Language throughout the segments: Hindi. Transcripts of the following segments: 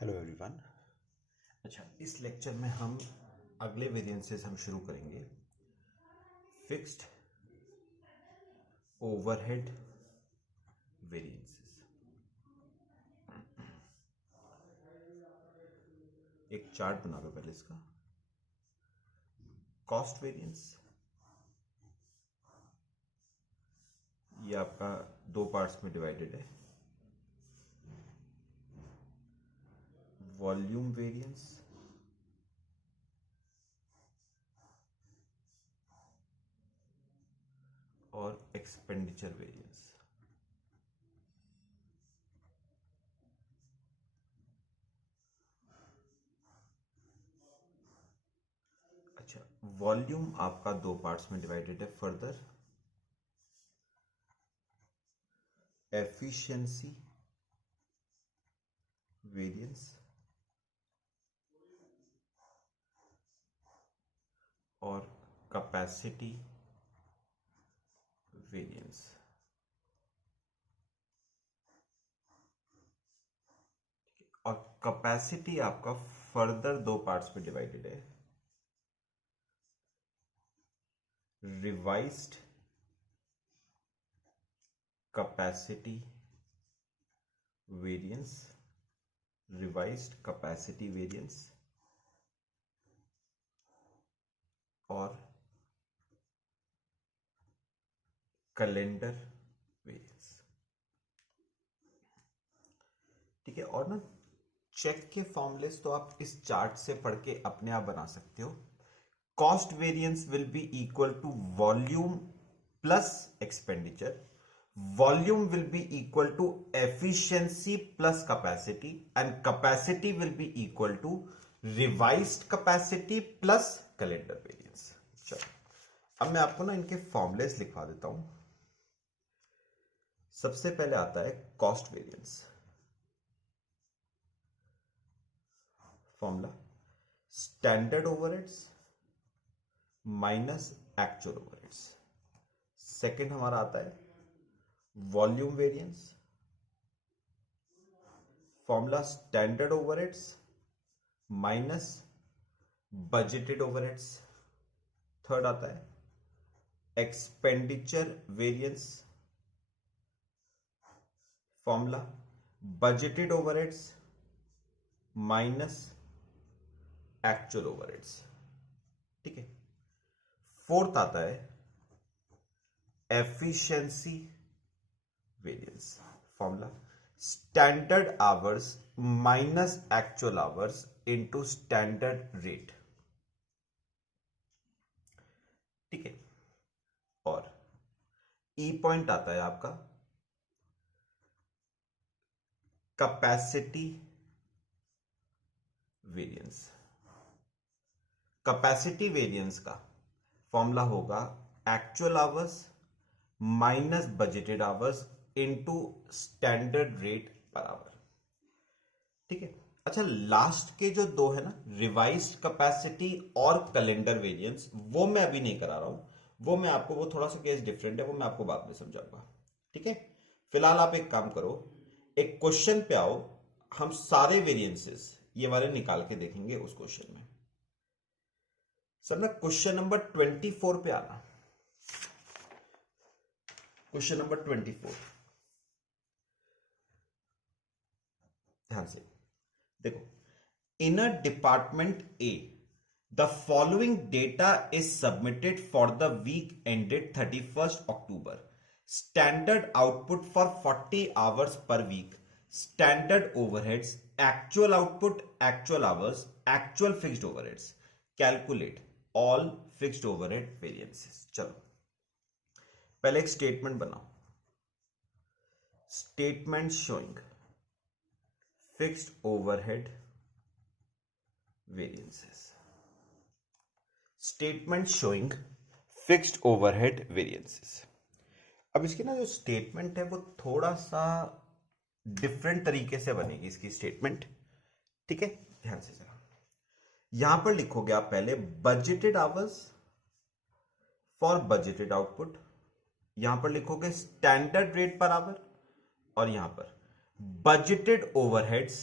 Hello everyone. अच्छा, इस लेक्चर में हम अगले वेरिएंसेस हम शुरू करेंगे। Fixed overhead variances. एक चार्ट बना लो पहले इसका। कॉस्ट वेरिएंस ये आपका दो पार्ट्स में डिवाइडेड है। वॉल्यूम वेरिएंस और एक्सपेंडिचर वेरिएंस। अच्छा, वॉल्यूम आपका दो पार्ट्स में डिवाइडेड है। फर्दर एफिशिएंसी वेरिएंस और कैपेसिटी वेरिएंस। और कैपेसिटी आपका फर्दर दो पार्ट्स में डिवाइडेड है। Revised capacity variance, revised capacity variance और कैलेंडर वेरिएंस। ठीक है। और ना चेक के फॉर्मूलेस तो आप इस चार्ट से पढ़ के अपने आप बना सकते हो। Cost variance will be equal to volume plus expenditure. Volume will be equal to efficiency plus capacity and capacity will be equal to revised capacity plus calendar variance. चलो अब मैं आपको ना इनके फॉर्मूलेस लिखवा देता हूं। सबसे पहले आता है cost variance. Formula standard overheads minus actual overheads. Second हमारा आता है volume variance. Formula standard overheads minus budgeted overheads. Third आता है expenditure variance. Formula budgeted overheads minus actual overheads. ठीक है। फोर्थ आता है efficiency variance. Formula standard hours minus actual hours into standard rate. ठीक है। और ई पॉइंट आता है आपका कैपेसिटी वेरिएंस। कैपेसिटी वेरिएंस का फॉर्मूला होगा actual hours minus budgeted hours into standard rate per hour. ठीक है। अच्छा, लास्ट के जो दो है ना, रिवाइज्ड कैपेसिटी और कैलेंडर वेरिएंस, वो मैं अभी नहीं करा रहा हूं। वो मैं आपको, वो थोड़ा सा केस डिफरेंट है, वो मैं आपको बाद में समझाऊंगा। ठीक है। फिलहाल आप एक काम करो, एक क्वेश्चन पे आओ। हम सारे वेरिएंसेस ये वाले निकाल के देखेंगे उस क्वेश्चन में। सर ना क्वेश्चन नंबर 24 पे आना। क्वेश्चन नंबर 24 ध्यान से देखो। In a department A the following data is submitted for the week ended 31st October. Standard output for 40 hours per week, standard overheads, actual output, actual hours, actual fixed overheads. Calculate all fixed overhead variances. चलो पहले एक स्टेटमेंट बनाओ। Statement showing fixed overhead variances. Statement showing fixed overhead variances. अब इसकी ना जो स्टेटमेंट है वो थोड़ा सा डिफरेंट तरीके से बनेगी इसकी स्टेटमेंट। ठीक है, ध्यान से जरा। यहां पर लिखोगे आप पहले budgeted hours for budgeted output, यहां पर लिखोगे स्टैंडर्ड रेट पर आवर, और यहां पर budgeted overheads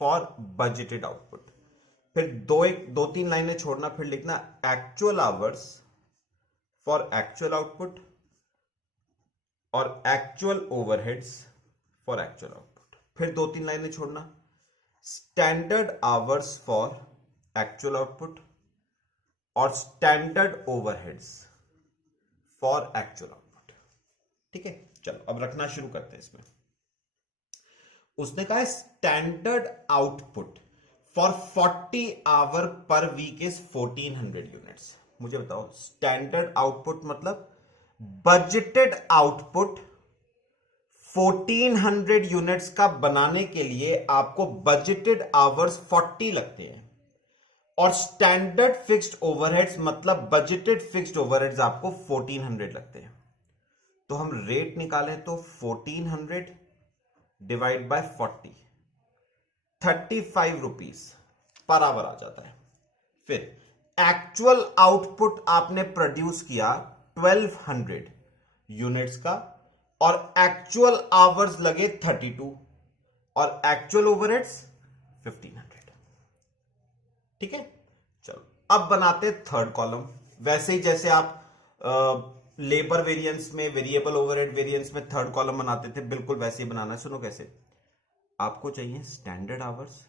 for budgeted output. फिर दो तीन लाइनें छोड़ना, फिर लिखना actual hours for actual output और actual overheads for actual output. फिर दो तीन लाइनें छोड़ना, standard hours for actual output और standard overheads for actual output. ठीक है, चलो अब रखना शुरू करते हैं इसमें। उसने कहा है standard output for 40 hour per week is 1400 units. मुझे बताओ स्टैंडर्ड आउटपुट मतलब बजटेड आउटपुट 1400 यूनिट्स का बनाने के लिए आपको बजटेड आवर्स 40 लगते हैं, और स्टैंडर्ड फिक्स्ड ओवरहेड्स मतलब बजटेड फिक्स्ड ओवरहेड्स आपको 1400 लगते हैं। तो हम रेट निकालें तो 1400 divide by 40, 35 rupees per hour आ जाता है। फिर एक्चुअल आउटपुट आपने प्रोड्यूस किया 1200 यूनिट्स का, और एक्चुअल आवर्स लगे 32, और एक्चुअल ओवरहेड्स 1500। ठीक है, चलो अब बनाते थर्ड कॉलम। वैसे ही जैसे आप लेबर वेरिएंस में, वेरिएबल ओवरहेड वेरिएंस में थर्ड कॉलम बनाते थे, बिल्कुल वैसे ही बनाना है। सुनो कैसे। आपको चाहिए standard hours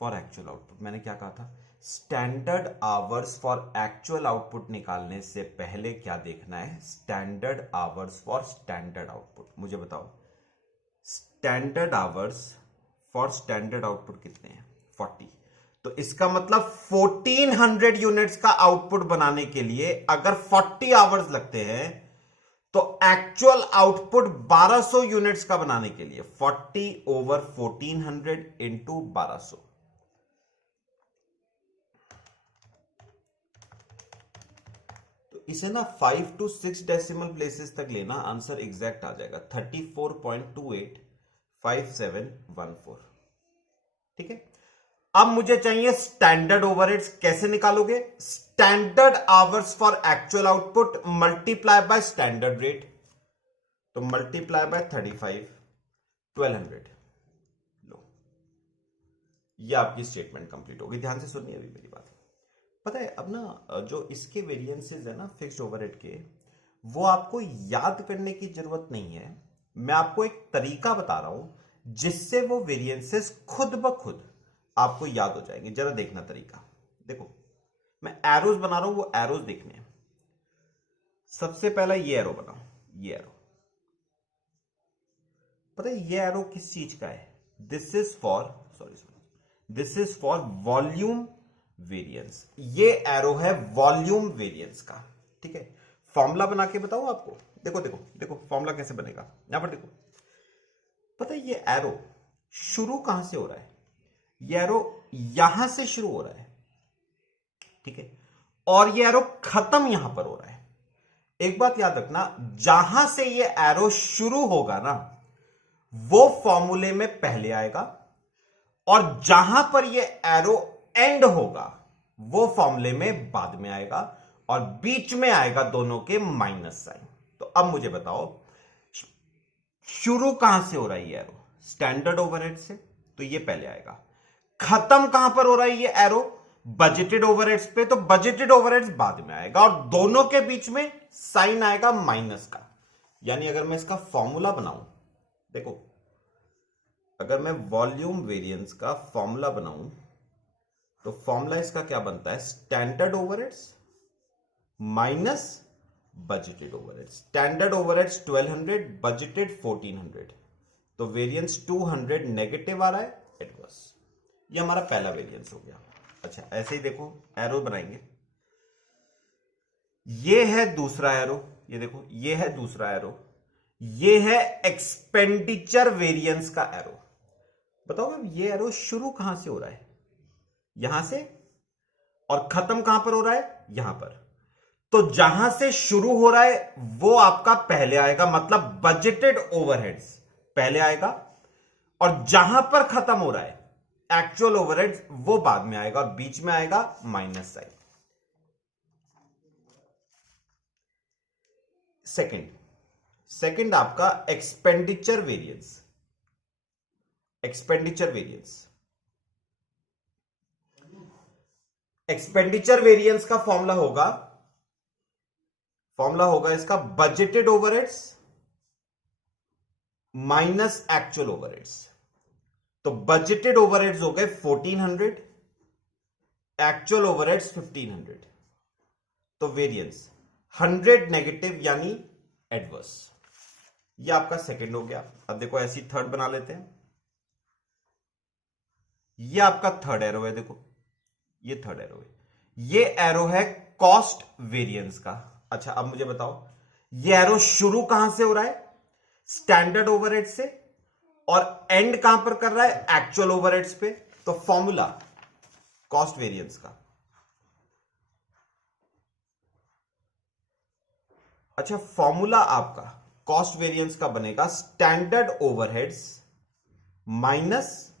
for actual output. मैंने क्या कहा था, standard hours for actual output निकालने से पहले क्या देखना है, standard hours for standard output. मुझे बताओ standard hours for standard output कितने हैं, 40। तो इसका मतलब 1400 यूनिट्स का आउटपुट बनाने के लिए अगर 40 आवर्स लगते हैं, तो एक्चुअल आउटपुट 1200 यूनिट्स का बनाने के लिए 40 ओवर 1400 इंटू 1200। तो इसे ना 5 to 6 डेसिमल प्लेसेस तक लेना, आंसर एग्जैक्ट आ जाएगा 34.285714। ठीक है, अब मुझे चाहिए स्टैंडर्ड ओवरहेड्स। कैसे निकालोगे, standard hours for actual output multiply by standard rate. तो मल्टीप्लाई बाय 35, 1200 लो। ये आपकी स्टेटमेंट कंप्लीट होगी। ध्यान से सुनिए अभी मेरी बात। पता है अब ना जो इसके वेरिएंसेस है ना फिक्स्ड ओवरहेड के, वो आपको याद करने की जरूरत नहीं है। मैं आपको एक तरीका बता रहा हूं जिससे वो वेरिएंसेस खुद ब खुद आपको याद हो जाएंगे। जरा देखना तरीका। देखो मैं एरोज बना रहा हूं, वो एरोज देखने हैं। सबसे पहला ये एरो बनाओ, ये एरो। पता है ये एरो किस चीज का है, this is for this is for volume variance. ये एरो है वॉल्यूम वेरिएंस का। ठीक है, फॉर्मूला बना के बताऊं आपको। देखो देखो देखो फॉर्मूला कैसे बनेगा, यहां पर देखो। पता है ये एरो शुरू कहां से हो रहा है, ये एरो यहां से शुरू हो रहा है। ठीक है, और ये एरो खत्म यहां पर हो रहा है। एक बात याद रखना, जहां से ये एरो शुरू होगा ना, वो फॉर्मूले में पहले आएगा, और जहां पर ये एरो एंड होगा वो फॉर्मूले में बाद में आएगा, और बीच में आएगा दोनों के माइनस साइन। तो अब मुझे बताओ शुरू कहां से हो रहा है ये एरो, स्टैंडर्ड ओवरहेड से, तो ये पहले आएगा। खत्म कहां पर हो रहा है ये एरो, बजटेड ओवरहेड्स पे, तो बजटेड ओवरहेड्स बाद में आएगा, और दोनों के बीच में साइन आएगा माइनस का। यानी अगर मैं इसका फॉर्मूला बनाऊं, देखो अगर मैं वॉल्यूम वेरिएंस का फॉर्मूला बनाऊं, तो फॉर्मूला इसका क्या बनता है, standard overheads minus budgeted overheads. Standard overheads 1200, budgeted 1400, तो वेरिएंस 200 नेगेटिव आ रहा है, एडवर्स। ये हमारा पहला वेरिएंस हो गया। अच्छा ऐसे ही देखो एरो बनाएंगे, ये है दूसरा एरो, ये देखो ये है दूसरा एरो, ये है एक्सपेंडिचर वेरिएंस का एरो। बताओ अब ये एरो शुरू कहां से हो रहा है, यहां से, और खत्म कहां पर हो रहा है, यहां पर। तो जहां से शुरू हो रहा है वो आपका पहले आएगा, मतलब बजटेड ओवरहेड्स पहले आएगा, और जहां पर खत्म हो रहा है एक्चुअल ओवरहेड्स वो बाद में आएगा, और बीच में आएगा माइनस साइन। सेकंड आपका expenditure variance. Expenditure variance expenditure variance का फॉर्मूला होगा इसका budgeted overheads minus actual overheads. तो बजटेड ओवरहेड्स हो गए 1400, एक्चुअल ओवरहेड्स 1500, तो वेरिएंस 100 नेगेटिव यानी एडवर्स। ये आपका सेकंड हो गया। अब देखो ऐसी थर्ड बना लेते हैं। ये आपका थर्ड एरो है, देखो ये थर्ड एरो है, ये एरो है कॉस्ट वेरिएंस का। अच्छा अब मुझे बताओ ये एरो शुरू कहां से हो रहा है? स्टैंडर्ड ओवरहेड से, और एंड कहां पर कर रहा है? एक्चुअल ओवरहेड्स पे। तो फॉर्मूला कॉस्ट वेरिएंस का, अच्छा फॉर्मूला आपका कॉस्ट वेरिएंस का बनेगा standard overheads minus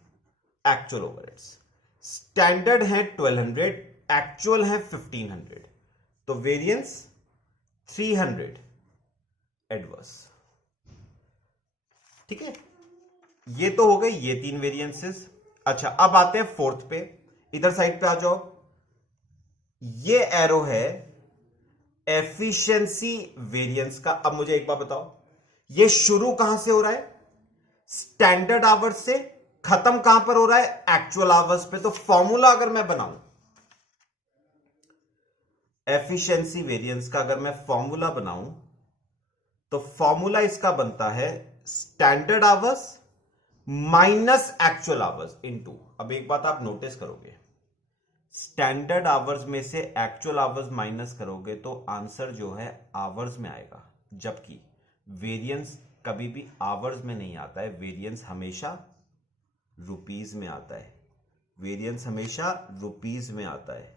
actual overheads. Standard है 1200, एक्चुअल है 1500, तो वेरिएंस 300 एडवर्स। ठीक है, ये तो हो गई ये तीन वेरिएंसेस। अच्छा अब आते हैं फोर्थ पे, इधर साइड पे आ जाओ। ये एरो है एफिशिएंसी वेरिएंस का। अब मुझे एक बार बताओ ये शुरू कहां से हो रहा है? स्टैंडर्ड आवर्स से, खत्म कहां पर हो रहा है? एक्चुअल आवर्स पे। तो फॉर्मूला अगर मैं बनाऊं एफिशिएंसी वेरिएंस का, अगर मैं फॉर्मूला बनाऊं तो फॉर्मूला इसका बनता है standard hours minus actual hours into. अब एक बात आप नोटिस करोगे, स्टैंडर्ड आवर्स में से एक्चुअल आवर्स माइनस करोगे तो आंसर जो है आवर्स में आएगा, जबकि वेरिएंस कभी भी आवर्स में नहीं आता है, वेरिएंस हमेशा रुपीज में आता है। वेरिएंस हमेशा रुपीज में आता है।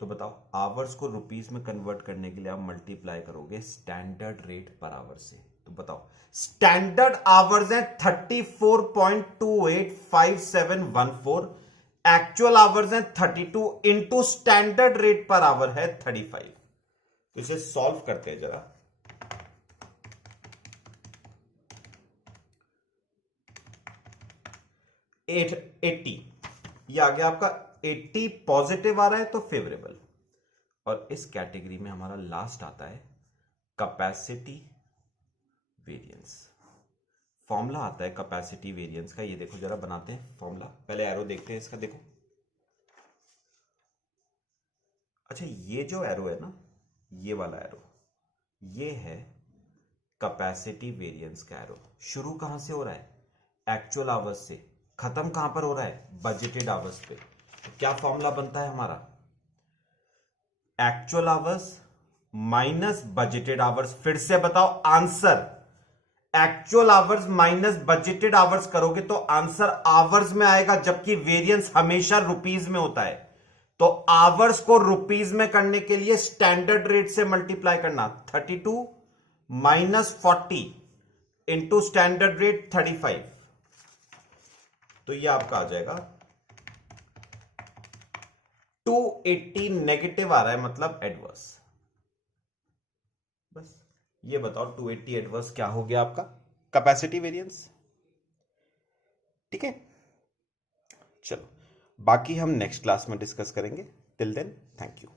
तो बताओ आवर्स को रुपीज में कन्वर्ट करने के लिए आप मल्टीप्लाई करोगे स्टैंडर्ड रेट पर आवर से। तो बताओ स्टैंडर्ड आवर्स है 34.285714, एक्चुअल आवर्स है 32 into standard rate per hour है 35। तो इसे सॉल्व करते हैं जरा। एट 80 ये आ गया आपका 80 पॉजिटिव आ रहा है तो फेवरेबल। और इस कैटेगरी में हमारा लास्ट आता है कैपेसिटी वेरिएंस। फॉर्मूला आता है कैपेसिटी वेरिएंस का, ये देखो जरा बनाते हैं फॉर्मूला। पहले एरो देखते हैं इसका, देखो अच्छा ये जो एरो है ना, ये वाला एरो, ये है कैपेसिटी वेरिएंस का एरो। शुरू कहां से हो रहा है? एक्चुअल आवर्स से, खत्म कहां पर हो रहा है? बजटेड आवर्स पे। तो क्या फॉर्मूला बनता है हमारा? Actual hours minus budgeted hours. फिर से बताओ answer, actual hours minus budgeted hours करोगे तो आंसर आवर्स में आएगा, जबकि वेरिएंस हमेशा रुपीज में होता है। तो आवर्स को रुपीज में करने के लिए स्टैंडर्ड रेट से मल्टीप्लाई करना, 32 माइनस 40 इंटू स्टैंडर्ड रेट 35। तो ये आपका आ जाएगा 280 नेगेटिव आ रहा है, मतलब एडवर्स। बस ये बताओ 280 एडवर्स क्या हो गया आपका? Capacity variance. ठीक है, चलो बाकी हम नेक्स्ट क्लास में डिस्कस करेंगे। Till then thank you.